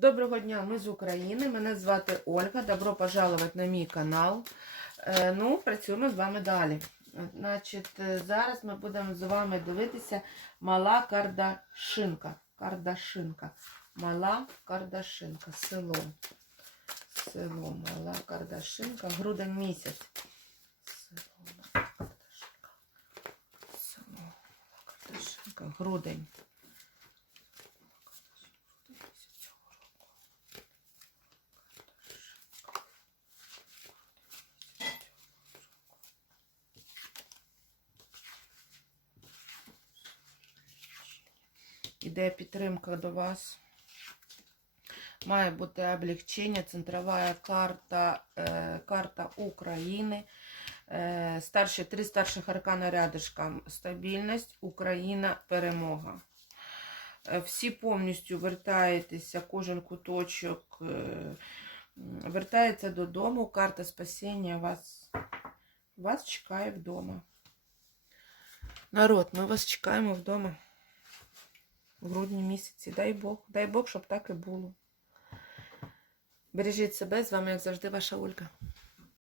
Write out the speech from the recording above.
Доброго дня, ми з України. Мене звати Ольга. Добро пожаловать на мій канал. Е, ну, працюємо з вами далі. Значить, е, зараз ми будемо з вами дивитися мала кардашинка. Кардашинка. Мала кардашинка. Село. Село, мала кардашинка. Грудень місяць. Село, мала кардашинка. Село, мала кардашинка. Грудень. Іде підтримка до вас. Має бути облегчення, центрова карта, е, карта України. Е, старші, три старших аркана рядышком. Стабільність, Україна, перемога. Е, всі повністю вертаєтеся, кожен куточок вертається додому. Карта спасіння вас, вас чекає вдома. Народ, ми вас чекаємо вдома в грудні місяці. Дай Бог, дай Бог, щоб так і було. Бережіть себе, з вами, як завжди, ваша Ольга.